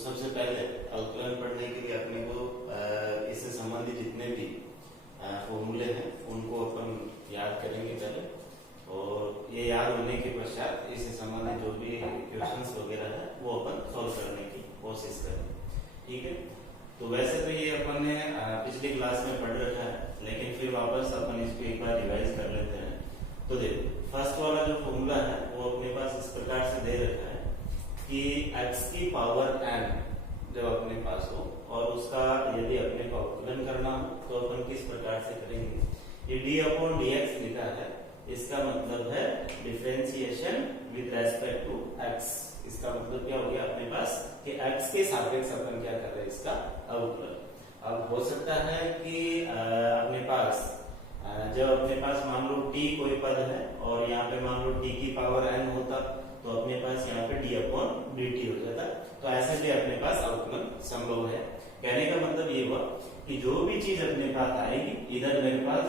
सबसे पहले अवकलन पढ़ने के लिए अपने को इससे संबंधित जितने भी फॉर्मूले हैं उनको अपन याद करेंगे पहले, और ये याद होने के पश्चात इससे संबंधित जो भी क्वेश्चंस वगैरह है वो अपन सॉल्व करने की कोशिश करेंगे। ठीक है, तो वैसे तो ये अपन ने पिछली क्लास में पढ़ रखा है, लेकिन फिर वापस अपन इसको एक बार रिवाइज कर लेते हैं। तो देखो, फर्स्ट वाला जो फॉर्मूला है वो अपने पास इस प्रकार से दे रखा है कि x की पावर n जब अपने पास हो और उसका यदि अपने को अवकलन करना हो तो अपन किस प्रकार से करेंगे। ये d/dx लिखा है, इसका मतलब है differentiation with respect to x। इसका मतलब क्या हो गया अपने पास कि x के सापेक्ष अपन क्या कर रहे हैं, इसका अवकलन। अब हो सकता है कि अपने पास जब अपने पास मान लो t कोई पद है और यहाँ पे मान लो t की पावर n होता तो अपने पास यहाँ पे d/dt हो जाता। तो ऐसे भी अपने पास अवकलन संभव है। कहने का मतलब ये हुआ कि जो भी चीज अपने पास आएगी, इधर मेरे पास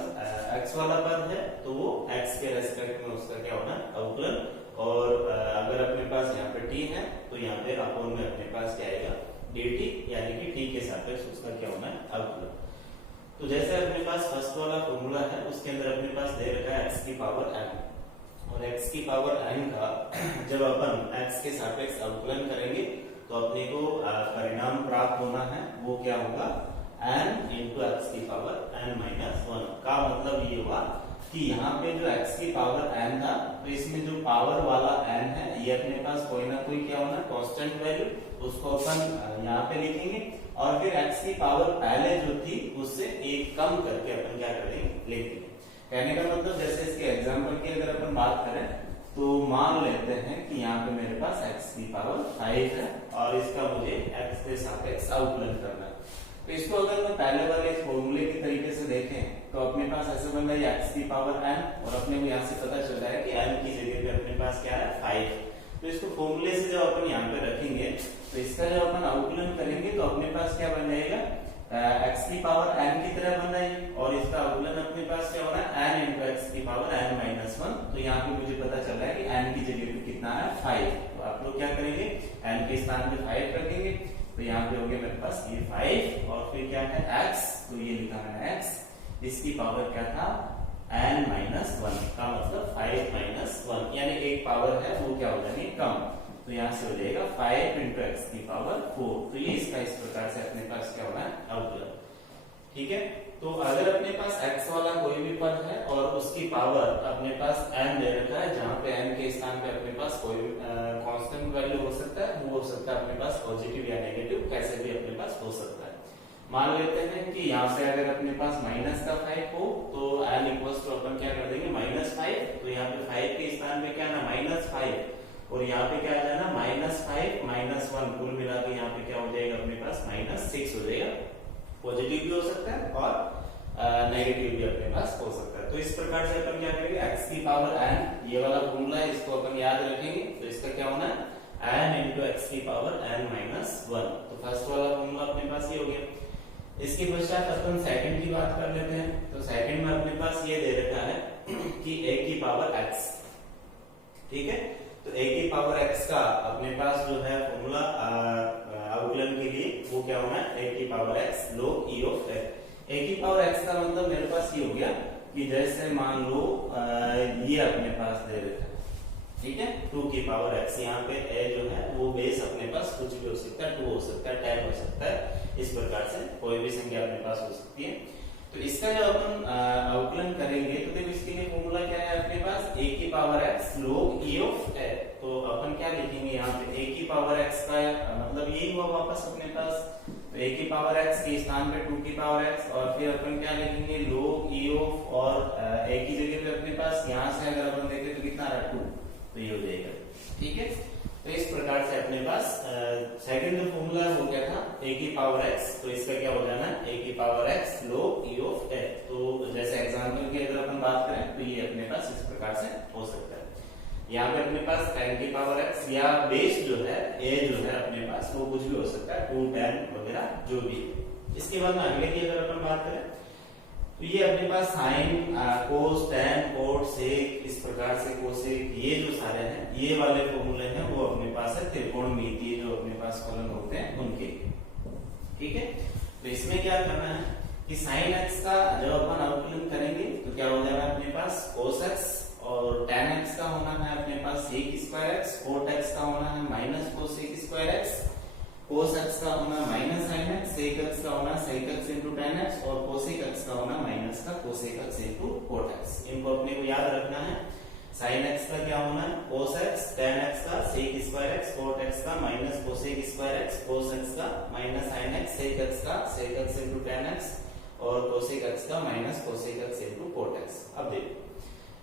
x वाला पद है तो वो x के रेस्पेक्ट में उसका क्या होना अवकलन, और अगर अपने पास यहाँ पे t है तो यहाँ पे अपोन में अपने पास क्या आएगा dt, यानी कि t के सापेक्ष उसका क्या होना है अवकलन। तो जैसे अपने पास फर्स्ट वाला फॉर्मूला है उसके अंदर अपने पास दे रखा है x की पावर n, और x की पावर n का जब अपन x के सापेक्ष अवकलन करेंगे तो अपने को परिणाम प्राप्त होना है, वो क्या होगा n इंटू एक्स की पावर n-1 का मतलब ये हुआ कि यहाँ पे जो x की पावर n था तो इसमें जो पावर वाला n है ये अपने पास कोई ना कोई क्या होना कांस्टेंट वैल्यू, उसको अपन यहाँ पे लिखेंगे और फिर x की पावर पहले जो थी उससे एक कम करके अपन क्या करेंगे लिखेंगे। कहने का मतलब जैसे इसके एग्जांपल की अगर अपन बात करें तो मान लेते हैं कि यहाँ पे मेरे पास x की पावर 5 है और इसका मुझे x के सापेक्ष अवकलन करना है। तो इसको अगर मैं पहले वाले इस फॉर्मूले के तरीके से देखें तो अपने पास ऐसे बन रहा है x की पावर n, और अपने को यहाँ से पता चल रहा है कि n की जगह पे अपने पास क्या है 5। तो इसको फॉर्मूले से जब अपन यहाँ पे रखेंगे तो इसका जब अपन अवकलन करेंगे तो अपने पास क्या बन जाएगा x की पावर n की तरह बन जाएगी, और इसका अवकलन अपने पास क्या होना है n इंटू एक्स की पावर n-1। तो यहाँ पे मुझे पता चल रहा है कि n की जगह पे कितना है 5। तो आप लोग क्या करेंगे n के स्थान पे 5 रखेंगे, तो यहाँ पे हो गया मेरे पास ये 5 और फिर क्या है x, तो ये लिखा है x, इसकी पावर क्या था n-1 का मतलब 5-1, यानी एक पावर है वो क्या हो जाएगी कम। तो यहाँ से हो जाएगा 5 इंटू एक्स की पावर 4। तो ये इसका इस प्रकार से अपने पास क्या होना है अवकलन। ठीक है, तो अगर अपने पास x वाला कोई भी पद है और उसकी पावर अपने पास n दे रखा है, जहाँ पे n के स्थान पे अपने पास कोई भी कांस्टेंट वैल्यू हो सकता है, वो हो सकता है अपने पास पॉजिटिव या नेगेटिव, कैसे भी अपने पास हो सकता है। मान लेते हैं कि यहाँ पे अगर अपने पास माइनस का 5 हो तो n इक्वल्स टू अपन क्या कर देंगे -5। तो यहाँ पे 5 के स्थान पे क्या ना -5 और यहाँ पे क्या आ जाना -5-1, कुल मिला के यहाँ पे क्या हो जाएगा अपने पास -6 हो जाएगा। पॉजिटिव भी हो सकता है और नेगेटिव भी अपने पास हो सकता है। तो इस प्रकार से अपन क्या करेंगे x की पावर n, ये वाला फॉर्मूला है इसको अपन याद रखेंगे। तो इसका क्या होना है n इंटू एक्स की पावर n-1। तो फर्स्ट वाला फॉर्मूला अपने पास ये हो गया। इसके पश्चात अपन सेकंड की बात कर लेते हैं। तो सेकंड में अपने पास ये दे रखा है कि a की पावर x। ठीक है, तो a की पावर x का अपने पास जो है फॉर्मूला अवकलन के लिए वो क्या होना है a की power x log e of x। a की पावर x का मतलब मेरे पास ये हो गया कि जैसे मान लो ये अपने पास दे रखा है, ठीक है, 2 की पावर x। यहाँ पे a जो है वो बेस अपने पास कुछ भी हो सकता है, 2 हो सकता है, 10 हो सकता है, इस प्रकार से कोई भी संख्या अपने पास हो सकती है। तो इसका जब अपन अवकलन करेंगे तो देखो इसके लिए फॉर्मूला क्या है अपने पास a की power x log e of x। तो अपन क्या लिखेंगे यहाँ पे a की पावर x का मतलब यही हुआ वापस अपने पास। तो a की पावर x के स्थान पे 2 की पावर x और फिर अपन क्या लिखेंगे log e ऑफ, और a की जगह पे अपने पास यहाँ से अगर अपन देखें तो कितना रहा 2, तो ये हो जाएगा। ठीक है, तो इस प्रकार से अपने पास सेकंड जो फॉर्मूला है वो क्या था a की पावर x, तो इसका क्या हो जाना a की power x log e of x। तो जैसे एग्जांपल की अगर अपन बात करें तो ये अपने पास इस प्रकार से हो सकता है। यहाँ पे अपने पास 10 की पावर x या बेस जो है a जो है अपने पास वो कुछ भी हो सकता है, 2, 10 वगैरह जो भी। इसके बाद में अगले की अगर अपन बात करें तो ये अपने पास साइन, कोस, टैन, कोट, सेक, इस प्रकार से कोसेक, ये जो सारे हैं ये वाले फॉर्मूले हैं वो अपने पास है त्रिकोणमितीय जो अपने पास फलन होते हैं ठीक है। तो इसमें क्या करना है कि sin x का जब अपन अवकलन करेंगे तो क्या हो जाएगा अपने पास cos x, और tan x का होना है अपने पास sec square x, cot x का होना है minus cosec square x, cos x का होना minus sin x, sec x का होना sec x into tan x, और cosec x का होना माइनस का cosec x into cot x। इनको अपने को याद रखना है। sin x का क्या होना है cos x, tan x का sec square x, cot x का minus cosec square x, cos x का minus sin x, sec x का sec x into tan x, और cosec x का minus cosec x into cot x। अब देखो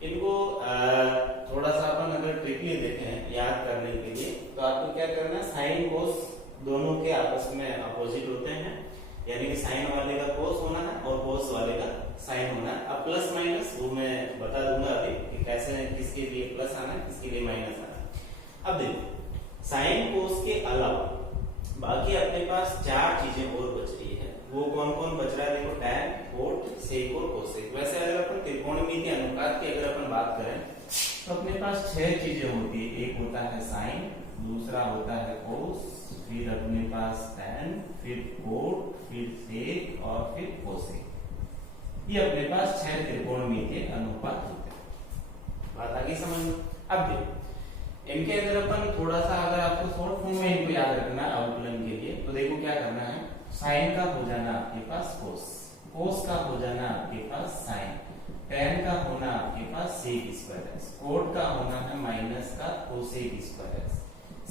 इनको थोड़ा सा अपन अगर ट्रिकली देखें याद करने के लिए, तो आपको क्या करना है, साइन कोस दोनों के आपस में अपोजिट होते हैं, यानी कि साइन वाले का कोस होना है और कोस वाले का साइन होना है। अब प्लस माइनस वो मैं बता दूंगा अभी कि कैसे किसके लिए प्लस आना है किसके लिए माइनस आना है। अब देखो साइन कोस के अलावा बाकी अपने पास चार चीजें और बच रही है। वो कौन कौन बच रहा है देखो, टैन, कोट, सेक और कोसेक। वैसे अगर अपन त्रिकोणमितीय अनुपात की अगर अपन बात करें तो अपने पास छह चीजें होती है। एक होता है साइन, दूसरा होता है कोस, फिर अपने पास टैन, फिर कोट, फिर सेक और फिर कोसेक। ये अपने पास छह त्रिकोणमितीय अनुपात होते हैं। बात आगे समझ लो। अब देखो इनके अंदर अपन थोड़ा सा अगर आपको शॉर्ट फॉर्म में इनको याद रखना है अवकलन के लिए, तो देखो क्या करना है, साइन का हो जाना आपके पास कोस, कोस का हो जाना आपके पास साइन, टैन का होना आपके पास सेक स्क्वायर एक्स, कोट का होना है माइनस का cosec square x,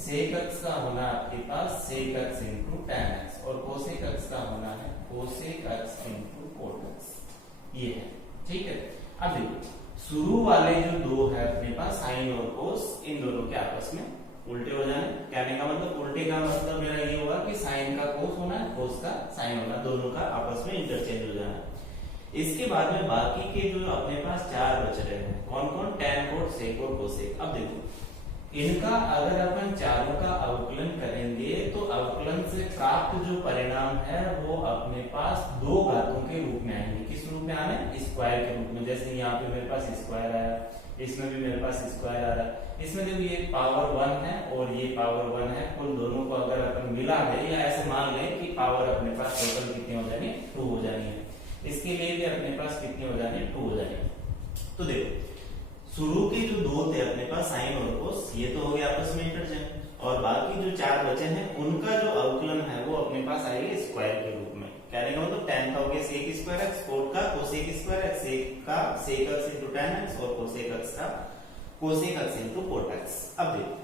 sec x का होना आपके पास sec x into tan x, और कोसेक एक्स का होना है cosec x into cot x. ये है, ठीक है। अब देखो शुरू वाले जो दो है अपने पास साइन और कोस, इन दोनों के आपस में उल्टे हो जाने। कहने का मतलब उल्टे का मतलब मेरा ये हुआ कि साइन का कोस होना है, कोस का साइन होना, दोनों का आपस में इंटरचेंज हो जाना। इसके बाद में बाकी के जो अपने पास चार बच रहे हैं, कौन कौन, टैन, कोट, सेक और कोसेक। अब देखो इनका अगर अपन चारों का अवकलन करेंगे तो अवकलन से प्राप्त जो परिणाम है वो अपने पास दो घातों के रूप में आएंगे। किस रूप में आने, स्क्वायर के रूप में। जैसे यहाँ पे मेरे पास स्क्वायर आया, इसमें भी मेरे पास स्क्वायर आ रहा है, इसमें देखो ये पावर 1 है और ये पावर 1 है, कुल दोनों को अगर अपन मिला दे या ऐसे मान लें कि पावर अपने पास टोटल कितनी हो जानी, 2 हो जानी है। इसके लिए भी अपने पास कितनी हो जानी, 2 हो जानी। तो देखो शुरू के जो दो थे अपने पास साइन और कोस, ये तो हो गया आपस में इंटरचेंज, और बाकी जो चार बचे हैं उनका जो अवकलन है वो अपने पास आएगा स्क्वायर के रूप में। कहने का मतलब टैन का हो गया सेक स्क्वायर एक्स, कोट का कोसेक स्क्वायर एक्स, सेक का sec x into tan x, और कोसेक एक्स का cosec x into cot x. अब देखो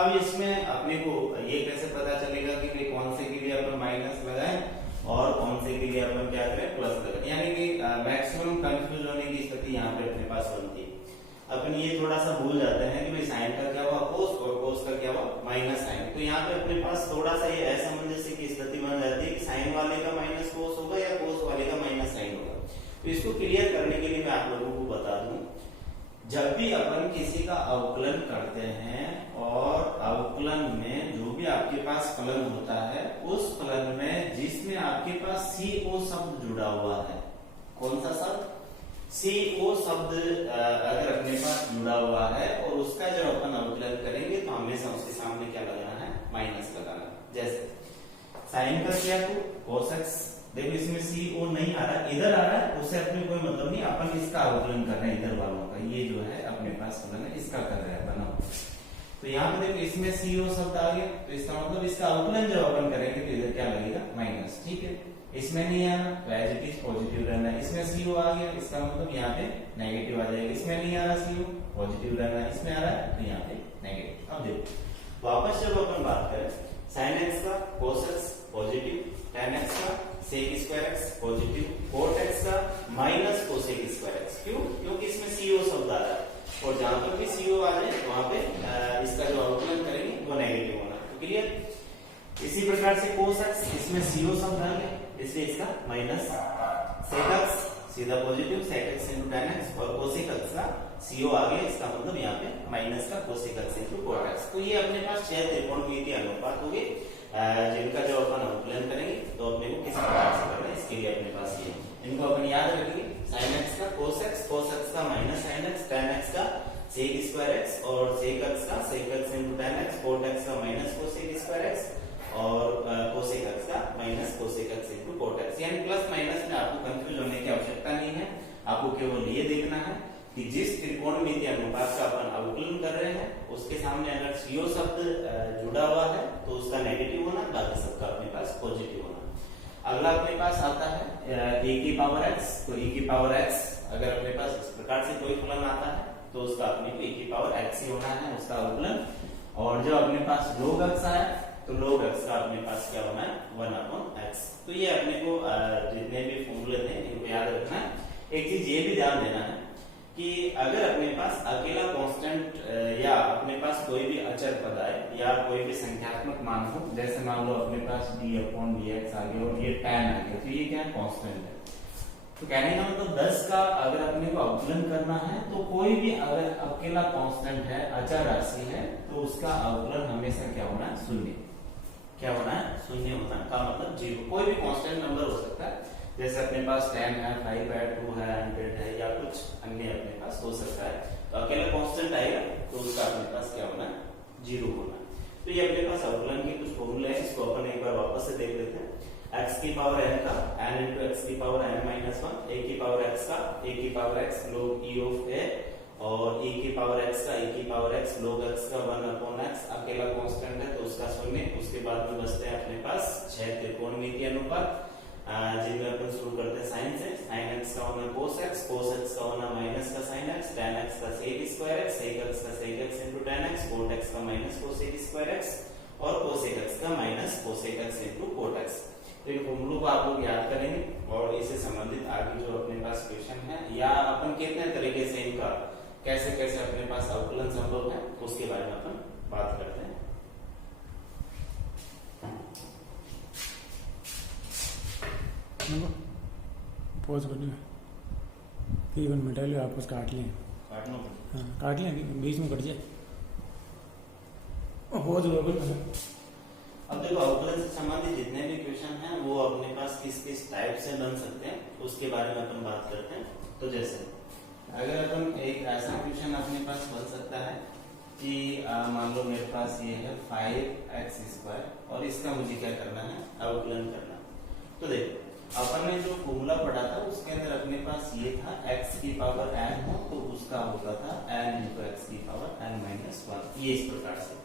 अब इसमें अपने को ये कैसे पता चलेगा कि भाई कौन से के लिए अपन माइनस लगाएं और कौन से के लिए अपन क्या करें, प्लस लगाएं। यानी कि मैक्सिमम कंफ्यूज होने की स्थिति यहाँ पे अपने पास बनती है। अपन ये थोड़ा सा भूल जाते हैं कि भाई साइन का क्या हुआ कोस और कोस का क्या हुआ माइनस साइन। तो यहाँ पे अपने पास थोड़ा सा ये असमंजस्य की स्थिति बन जाती है कि साइन वाले का माइनस कोस होगा या कोस वाले का माइनस साइन होगा। तो इसको क्लियर करने के लिए मैं आप लोगों को बता दूं, जब भी अपन किसी का अवकलन करते हैं और अवकलन में जो भी आपके पास फलन होता है उस फलन में जिसमें आपके पास CO शब्द जुड़ा हुआ है, कौन सा शब्द, CO शब्द अगर अपने पास जुड़ा हुआ है और उसका जब अपन अवकलन करेंगे तो हमेशा उसके सामने क्या लगाना है, माइनस लगाना है। जैसे साइन का क्या तो cos x, देखो इसमें CO नहीं आ रहा, इधर आ रहा है, उससे अपने कोई मतलब नहीं, अपन इसका अवकलन कर रहे हैं इधर वालों का, ये जो है अपने पास फलन है इसका कर रहे हैं अपन। तो यहाँ पे देखो इसमें CO शब्द आ गया, तो इसका मतलब इसका अवकलन जब अपन करेंगे तो इधर क्या लगेगा, माइनस। ठीक है, इसमें नहीं आना तो एज इट इज पॉजिटिव रहना है। इसमें CO आ गया, इसका मतलब यहाँ पे नेगेटिव आ जाएगा। इसमें नहीं आ रहा CO, पॉजिटिव रहना है, इसमें आ रहा है तो यहाँ पे नेगेटिव। अब देखो वापस जब अपन बात करें sin x का cos x positive, tan x का sec square x positive, cot x का माइनस cosec स्क्वायर x। क्यों, क्योंकि इसमें CO शब्द आ रहा है और जहां पर भी CO आ जाए वहां पे इसका जो अवकलन करेंगे वो नेगेटिव होना। तो क्लियर। इसी प्रकार से cos x, इसमें CO शब्द आ गया इसलिए इसका माइनस, sec x सीधा positive sec x into tan x, और cosec x का CO आ गया, इसका मतलब यहाँ पे माइनस का cosec x into cot x। तो ये अपने पास 6 त्रिकोणमितीय अनुपात हो गए जिनका जो अपन अवकलन करेंगे तो अपने को किस प्रकार से करना है इसके लिए अपने पास ये इनको अपन याद रखेंगे। sin x का cos x का minus sin x, tan x का sec स्क्वायर x, और sec x का sec x into tan x, cot x का माइनस cosec स्क्वायर x, और cosec x का minus cosec x into cot x. यानी plus minus में आपको confuse होने की आवश्यकता नहीं है, आपको केवल ये देखना है कि जिस त्रिकोणमितीय अनुपात का अपन अवकलन कर रहे हैं उसके सामने अगर CO शब्द जुड़ा हुआ है तो उसका नेगेटिव होना, बाकी सबका अपने पास पॉजिटिव होना। अगला अपने पास आता है e की पावर x। तो e की पावर x अगर अपने पास इस प्रकार से कोई फलन आता है तो उसका अपने को e की पावर x ही होना है उसका अवकलन। और जो अपने पास log x आया तो log x का अपने पास क्या होना है 1/x। तो ये अपने को जितने भी फॉर्मूले थे इनको याद रखना है। एक चीज ये भी ध्यान देना है कि अगर अपने पास अकेला कांस्टेंट या अपने पास कोई भी अचर पद आए या कोई भी संख्यात्मक मान हो, जैसे मान लो अपने पास d/dx आ गया और ये tan आ गया, तो ये क्या है कांस्टेंट है। तो कहने का मतलब 10 का अगर अपने को अवकलन करना है तो कोई भी अगर अकेला कांस्टेंट है, अचर राशि है, तो उसका अवकलन हमेशा क्या होना है, शून्य। क्या होना है, शून्य होना का मतलब 0। कोई भी कांस्टेंट नंबर हो सकता है, जैसे अपने पास 10 है, 5 है, 2 है, 100 है या कुछ अन्य अपने पास हो सकता है। तो अकेला कांस्टेंट आएगा तो उसका अपने पास क्या होना है, 0 होना। तो ये अपने पास अवकलन के कुछ फॉर्मूले हैं, इसको अपन एक बार वापस से देख लेते हैं। x की पावर n का n into x की पावर n minus 1, a की पावर x का a की power x log e of a और e की पावर x का e की पावर x log x का 1/x। अकेला कांस्टेंट है तो उसका शून्य। उसके बाद में बचते हैं अपने पास 6 त्रिकोणमितीय अनुपात जिनमें अपन शुरू करते हैं साइन से। sin x का होना cos x, cos x का होना माइनस का sin x, tan x का sec square x, sec x का sec x into tan x, cot x का माइनस cosec स्क्वायर x और cosec x का minus cosec x into cot x। तो इन फॉर्मूलों को आप लोग याद करेंगे और इससे संबंधित आगे जो अपने पास क्वेश्चन है या अपन कितने तरीके से इनका कैसे कैसे अपने पास अवकलन संभव है उसके बारे में अपन बात करते हैं। पॉज कर लिया, 1 मिनट है, आप काट लें। हाँ काट लें, बीच में कट जाए। पॉज अब देखो अवकलन से संबंधित जितने भी क्वेश्चन हैं वो अपने पास किस किस टाइप से बन सकते हैं उसके बारे में अपन बात करते हैं। तो जैसे अगर अपन एक ऐसा क्वेश्चन अपने पास बन सकता है कि मान लो मेरे पास ये है 5x² और इसका मुझे क्या करना है, अवकलन करना। तो देखो अपन ने जो फॉर्मूला पढ़ा था उसके अंदर अपने पास ये था x की पावर n हो तो उसका होता था n into x की पावर n-1, ये इस प्रकार से।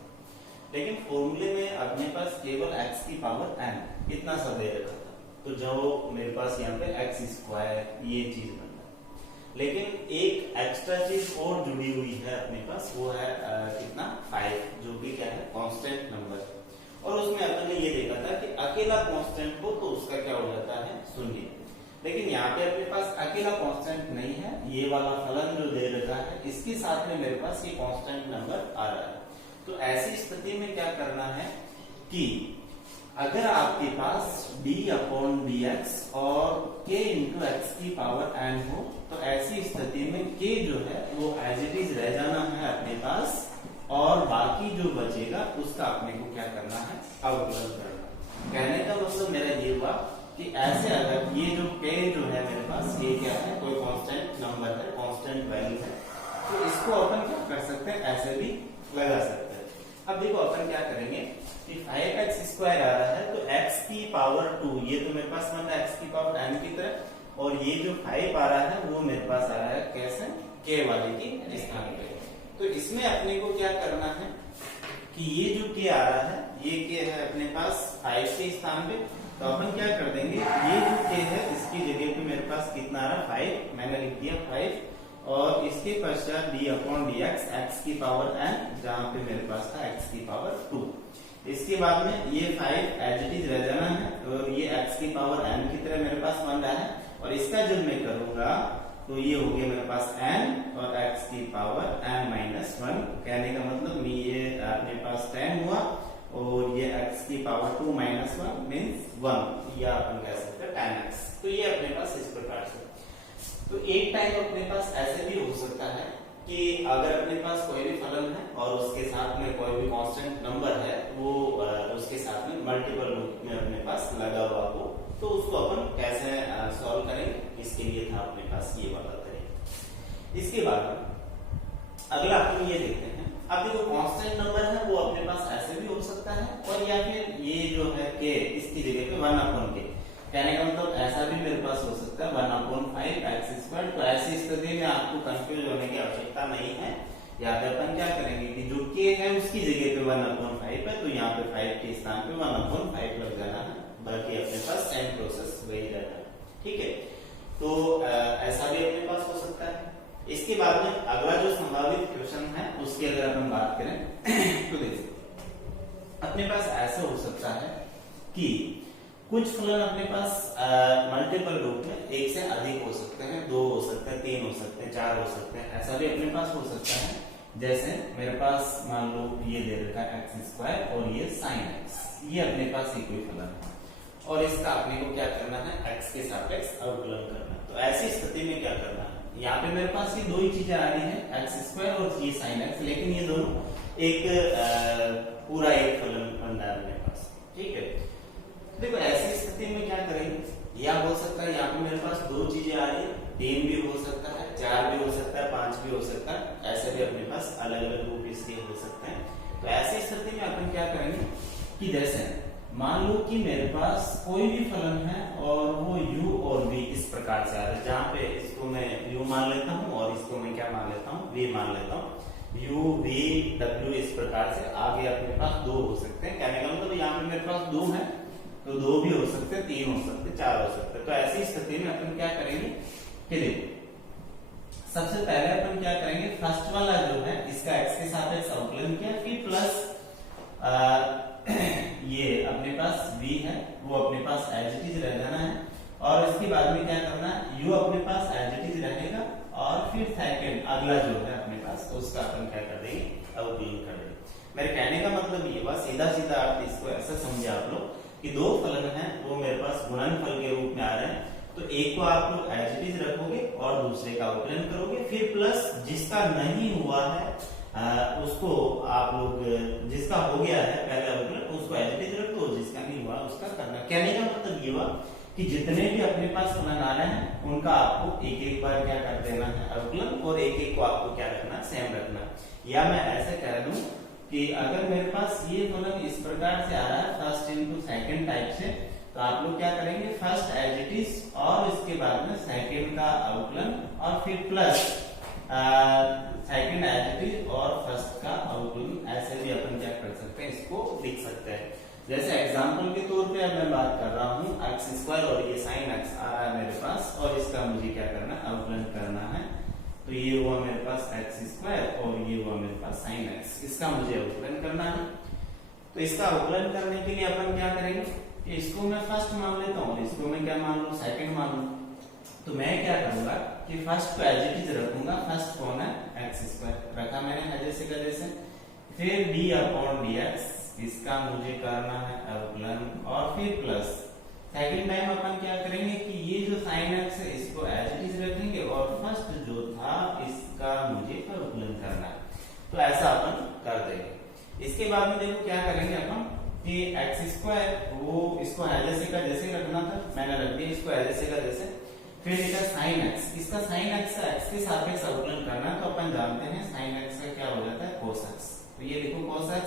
लेकिन फॉर्मूले में अपने पास केवल x की पावर n इतना सा दे रखा था, तो जो मेरे पास यहाँ पे x² ये चीज बन रहा है। लेकिन एक एक्स्ट्रा चीज और जुड़ी हुई है अपने पास, वो है कितना 5, जो कि क्या है कांस्टेंट नंबर। और उसमें अपन ने ये देखा था कि अकेला कांस्टेंट हो तो उसका क्या हो जाता है, शून्य। लेकिन यहाँ पे अपने पास अकेला कांस्टेंट नहीं है, ये वाला फलन जो दे रखा है इसके साथ में मेरे पास ये कांस्टेंट नंबर आ रहा है। तो ऐसी स्थिति में क्या करना है कि अगर आपके पास d/dx और k into x की पावर n हो तो ऐसी स्थिति में k जो है वो एज इट इज रह जाना है अपने पास और बाकी जो बचेगा उसका अपने को क्या करना है, अवकलन करना। कहने का मतलब मेरा ये हुआ कि ऐसे अगर ये जो k जो है मेरे पास ये क्या है, कोई कांस्टेंट नंबर है, कांस्टेंट वैल्यू है, तो इसको अपन क्या कर सकते हैं, ऐसे भी लगा सकते हैं। अब देखो अपन क्या करेंगे कि 5x² आ रहा है तो x की पावर 2, ये तो मेरे पास मतलब x की पावर n की तरह, और ये जो 5 आ रहा है वो मेरे पास आ रहा है कैसे, k वाले की स्थान पे। तो इसमें अपने को क्या करना है कि ये जो k आ रहा है ये k है अपने पास 5 के स्थान पे, तो अपन क्या कर देंगे, ये जो k है इसकी जगह पे मेरे पास कितना आ रहा है 5, मैंने लिख दिया 5, और इसके पश्चात d/dx x की पावर n, जहां पे मेरे पास था x की पावर 2। इसके बाद में ये 5 एज इट इज रह जाना है और ये x की पावर n की तरह मेरे पास बन रहा है, और इसका जब मैं करूंगा तो ये हो गया मेरे पास n और x की पावर n-1। कहने का मतलब ये अपने पास 10 हुआ और ये x की पावर 2 - 1 मीन्स 1, या अपन कह सकते हैं 10x। तो ये अपने पास इस प्रकार से। तो एक टाइम अपने पास ऐसे भी हो सकता है कि अगर अपने पास कोई भी फलन है और उसके साथ में कोई भी कांस्टेंट नंबर है वो उसके साथ में मल्टीपल रूप में अपने पास लगा हुआ हो, तो उसको अपन कैसे सॉल्व करेंगे, इसके लिए था अपने पास ये वाला तरीका। इसके बाद अगला अपन ये देखते हैं, अब देखो कांस्टेंट नंबर है वो अपने पास ऐसे भी हो सकता है और या फिर ये जो है के इसकी जगह पे 1/k। कहने का मतलब ऐसा भी मेरे पास हो सकता है 1/5 x²। तो ऐसी स्थिति में आपको कंफ्यूज होने की आवश्यकता नहीं है। यहाँ पे अपन क्या करेंगे कि जो k है उसकी जगह पे 1/5 है, तो यहाँ पे 5 के स्थान पे 1/5 लग जाना है, बाकी अपने पास सेम प्रोसेस वही रहता है। ठीक है, तो ऐसा भी अपने पास हो सकता है। इसके बाद में अगला जो संभावित क्वेश्चन है उसकी अगर अपन बात करें तो देखिए अपने पास ऐसा हो सकता है कि कुछ फलन अपने पास मल्टीपल रूप में एक से अधिक हो सकते हैं, 2 हो सकते हैं, 3 हो सकते हैं, 4 हो सकते हैं, ऐसा भी अपने पास हो सकता है। जैसे मेरे पास मान लो ये दे रखा है x² और ये sin x, ये अपने पास ही कोई फलन है और इसका अपने को क्या करना है, x के सापेक्ष अवकलन करना है। तो ऐसी स्थिति में क्या करना है, यहाँ पे मेरे पास ये दो ही चीजें आ रही है x² और ये sin x, लेकिन ये दोनों एक पूरा एक फलन बन रहा है मेरे पास। ठीक है, देखो ऐसी स्थिति में क्या करेंगे, या हो सकता है यहाँ पे मेरे पास दो चीजें आ रही है, 3 भी हो सकता है, 4 भी हो सकता है, 5 भी हो सकता है, ऐसे भी अपने पास अलग अलग रूप इसके हो सकते हैं। तो ऐसी स्थिति में अपन क्या करेंगे कि जैसे मान लो कि मेरे पास कोई भी फलन है और वो u और v इस प्रकार से आ रहा है, जहां पे इसको मैं u मान लेता हूं और इसको मैं क्या मान लेता हूं, v मान लेता हूं। u v w इस प्रकार से आगे अपने पास 2 हो सकते हैं। कहने का मतलब यहाँ पे मेरे पास 2 है तो 2 भी हो सकते हैं, 3 हो सकते हैं, 4 हो सकते हैं। तो ऐसी स्थिति में अपन क्या करेंगे कि देखो सबसे पहले अपन क्या करेंगे, फर्स्ट वाला जो है इसका x के सापेक्ष अवकलन किया, फिर प्लस ये अपने पास v है वो अपने पास एज इट इज रह जाना है, और इसके बाद में क्या करना है, u अपने पास एज इट इज रहेगा, और फिर सेकंड अगला जो है अपने पास तो उसका अपन क्या कर देंगे, अवकलन कर देंगे। मेरे कहने का मतलब ये बस सीधा सीधा आप इसको ऐसा समझे आप लोग कि दो फलन हैं वो मेरे पास गुणनफल के रूप में आ रहे हैं, तो एक को आप लोग एज इट इज रखोगे और दूसरे का अवकलन करोगे, फिर प्लस जिसका नहीं हुआ है उसको आप लोग, जिसका हो गया है पहले अवकलन उसको एज इट इज रखो, जिसका नहीं हुआ उसका करना। कहने का मतलब ये हुआ कि जितने भी अपने पास फलन आ रहे हैं उनका आपको एक एक बार क्या कर देना है, अवकलन, और एक एक को आपको क्या रखना, सेम रखना। या मैं ऐसे कह दूं कि अगर मेरे पास ये फलन इस प्रकार से आ रहा है फर्स्ट इनटू सेकंड टाइप से, तो आप लोग क्या करेंगे, फर्स्ट एज इट इज और इसके बाद में सेकंड का अवकलन और फिर plus second as it is और फर्स्ट का अवकलन। ऐसे भी अपन क्या कर सकते हैं, इसको लिख सकते हैं। जैसे एग्जांपल के तौर पे अब मैं बात कर रहा हूँ x² और ये sin x आ रहा है मेरे पास, और इसका मुझे क्या करना है, अवकलन करना है। तो ये हुआ मेरे पास x² और ये हुआ मेरे पास sin x, इसका मुझे अवकलन करना है। तो इसका अवकलन करने के लिए अपन क्या करेंगे कि इसको मैं फर्स्ट मान लेता हूँ, इसको मैं क्या मान लूं, सेकंड मान लूं। तो मैं क्या करूंगा कि फर्स्ट को एज इट इज रखूंगा, फर्स्ट कौन है, x² रखा मैंने जैसे का जैसे, फिर d/dx इसका मुझे करना है अवकलन, और फिर प्लस सेकंड टाइम अपन क्या करेंगे कि ये जो sin x है इसको एज इट इज रखेंगे और फर्स्ट जो था इसका मुझे अवकलन करना है। तो ऐसा अपन कर देंगे। इसके बाद में देखो क्या करेंगे अपन कि x² वो इसको जैसे का जैसे रखना था, मैंने रख दिया इसको जैसे का जैसे, फिर इसका sin x, इसका sin x का x के सापेक्ष अवकलन करना, तो अपन जानते हैं sin x का क्या हो जाता है, cos x। तो ये देखो cos x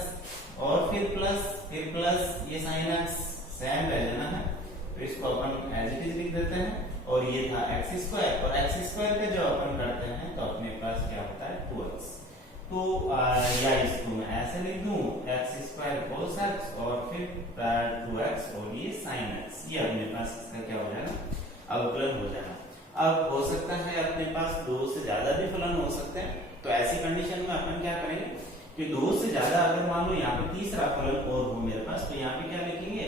और फिर प्लस ये sin x सेम रह जाना है, तो इसको अपन एज इट इज लिख देते हैं, और ये था x² और x² का जो अपन करते हैं तो अपने पास क्या होता है 2x। तो या इसको मैं ऐसे लिख दूं x² cos x और फिर 2x और ये sin x, ये अपने पास इसका क्या हो जाएगा, अवकलन हो जाएगा। अब हो सकता है अपने पास 2 से ज्यादा भी फलन हो सकते हैं, तो ऐसी कंडीशन में अपन क्या करेंगे कि 2 से ज्यादा अगर मान लो यहाँ पे तीसरा फलन और हो मेरे पास, तो यहाँ पे क्या लिखेंगे,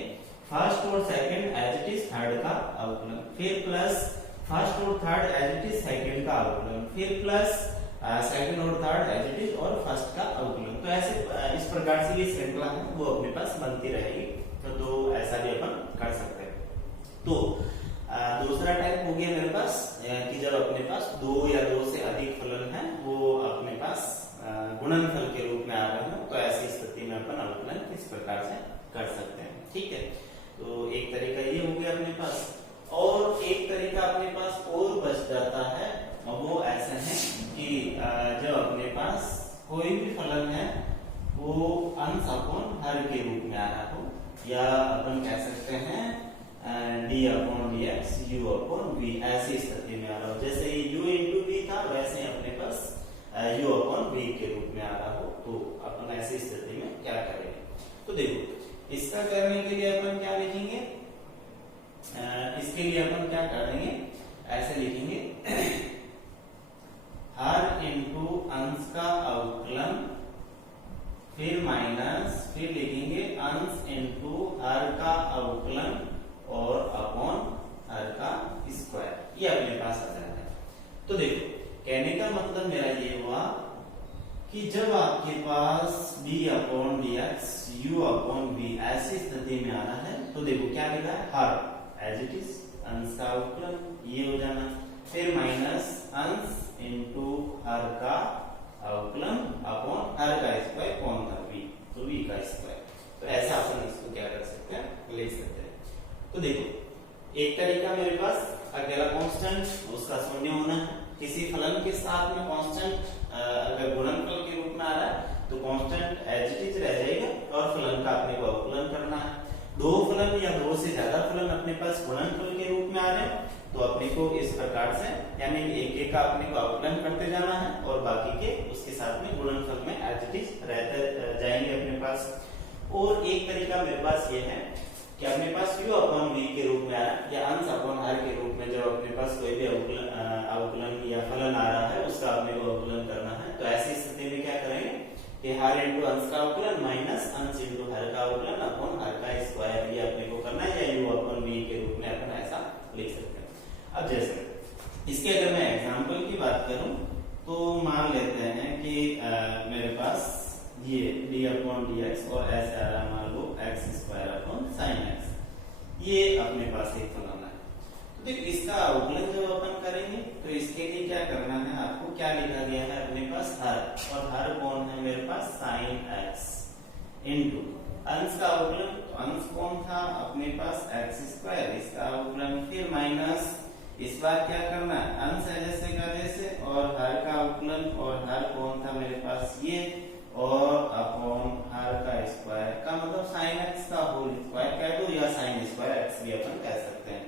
फर्स्ट और second as it is third का अवकलन, फिर प्लस फर्स्ट और third as it is second का अवकलन, फिर प्लस सेकंड और थर्ड एज इट इज और फर्स्ट का अवकलन। तो ऐसे इस प्रकार से ये श्रृंखला है वो अपने पास बनती रहेगी। तो ऐसा भी अपन कर सकते हैं। तो दूसरा टाइप हो गया मेरे पास कि जब अपने पास 2 या 2 से अधिक फलन है वो अपने पास गुणनफल के रूप में आ रहे हो, तो ऐसी स्थिति में अपन अवकलन इस प्रकार से कर सकते हैं। ठीक है, तो एक तरीका ये हो गया अपने पास, और एक तरीका अपने पास और बच जाता है, और वो ऐसा है कि जब अपने पास कोई भी फलन है वो अंश अपॉन हर के रूप में आ रहा हो, या अपन कह सकते हैं d upon d x u upon v, ऐसी स्थिति में आ रहा हो। जैसे ये यू इंटू वी था वैसे ही अपने पास यू अपॉन वी के रूप में आ रहा हो, तो अपन ऐसी स्थिति में क्या करेंगे। तो देखो इसका करने के लिए अपन क्या लिखेंगे, इसके लिए अपन क्या करेंगे, ऐसे लिखेंगे हर इंटू अंश का अवकलन, फिर माइनस, फिर लिखेंगे अंश इंटू हर का अवकलन और अपॉन हर का स्क्वायर, ये अपने पास आ जाता है। तो देखो कहने का मतलब मेरा ये हुआ कि जब आपके पास d upon d x u upon v ऐसी स्थिति में आना है, तो देखो क्या लिखा है, हर एज इट इज अंश का अवकलन ये हो जाना, फिर माइनस अंश इंटू हर का अवकलन अपॉन हर का स्क्वायर, कौन था v, तो v का स्क्वायर। तो ऐसा अपन इसको क्या कर सकते हैं, लिख सकते हैं। तो देखो एक तरीका मेरे पास अकेला कांस्टेंट उसका शून्य होना है, किसी फलन के साथ में कांस्टेंट अगर गुणनफल के रूप में आ रहा है तो कांस्टेंट एज इट इज रह जाएगा और फलन का अपने को अवकलन करना है। दो फलन या दो से ज्यादा फलन अपने पास गुणनफल के रूप में आ रहे हैं तो अपने को इस प्रकार से यानी एक एक का अपने को अवकलन करते जाना है और बाकी के उसके साथ में गुणनफल में एज इट इज रहते जाएंगे अपने पास। और एक तरीका मेरे पास ये है कि अपने पास u अपॉन v के रूप में आ रहा है या अंश अपॉन हर के रूप में जब अपने पास कोई भी अवकलन या फलन आ रहा है उसका अपने को अवकलन करना है, तो ऐसी स्थिति में क्या करेंगे कि हर इंटू अंश का अवकलन माइनस अंश इंटू हर का अवकलन अपॉन हर का स्क्वायर, ये अपने को करना है, या u अपॉन v के रूप में अपन ऐसा लिख सकते हैं। अब जैसे इसके अगर मैं एग्जांपल की बात करूं तो मान लेते हैं कि मेरे पास ये d अपॉन डी एक्स और ऐसे आ रहा मान लो x square upon sine x, ये अपने पास एक फलन है। तो देख इसका अवकलन जब अपन करेंगे तो इसके लिए क्या करना है, आपको क्या लिखा गया है अपने पास हर, और हर कौन है मेरे पास साइन एक्स इंटू अंश का अवकलन, तो अंश कौन था अपने पास एक्स स्क्वायर, इसका अवकलन, फिर माइनस इस बार क्या करना है अंश है जैसे का जैसे और हर का अवकलन, और हर कौन था मेरे पास ये, और अपॉन हर का स्क्वायर का मतलब साइन एक्स का होल स्क्वायर कह दो या साइन स्क्वायर एक्स भी अपन कह सकते हैं।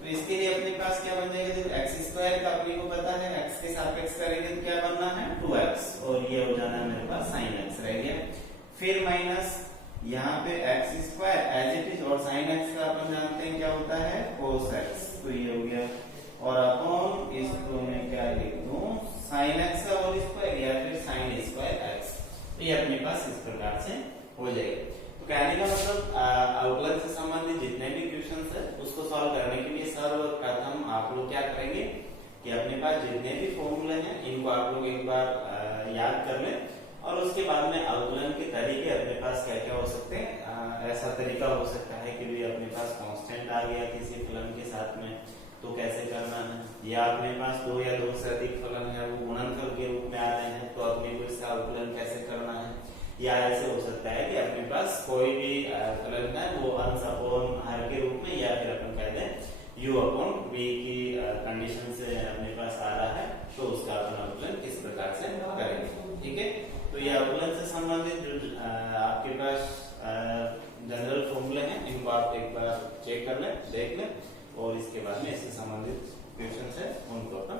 तो इसके लिए अपने पास क्या बन जाएगा, जब एक्स स्क्वायर का अपने को पता है एक्स के सापेक्ष करेंगे तो क्या बनना है 2x, और ये हो जाना है मेरे पास साइन एक्स रह गया, फिर माइनस यहाँ पे x square as it is, और साइन एक्स का अपन जानते हैं क्या होता है cos x, तो ये हो गया, और अपॉन इसको मैं क्या लिख दूं साइन एक्स का होल स्क्वायर या फिर साइन स्क्वायर एक्स, तो ये अपने पास इस प्रकार से हो जाएगा। तो कहने का मतलब अवकलन से संबंधित जितने भी क्वेश्चंस है उसको सॉल्व करने के लिए सर्वप्रथम आप लोग क्या करेंगे कि अपने पास जितने भी फॉर्मूले हैं इनको आप लोग एक बार याद कर लें, और उसके बाद में अवकलन के तरीके अपने पास क्या क्या हो सकते हैं। ऐसा तरीका हो सकता है कि भी अपने पास कांस्टेंट आ गया किसी फलन के साथ में तो कैसे करना है, या अपने पास दो या दो से अधिक फलन है वो गुणनफल के रूप में आ रहे हैं तो अपने को इसका अवकलन कैसे करना है, या ऐसे हो सकता है कि अपने पास कोई भी फलन है वो अंश अपॉन हर के रूप में, या फिर अपन कहते हैं u अपॉन v की कंडीशन से अपने पास आ रहा है तो उसका अपन अवकलन किस प्रकार से करेंगे। ठीक है, तो ये अवकलन से संबंधित जो आपके पास जनरल फॉर्मूले हैं इनको आप एक बार चेक कर लें, देख लें, और इसके बाद में इससे संबंधित क्वेश्चन है उनको अपन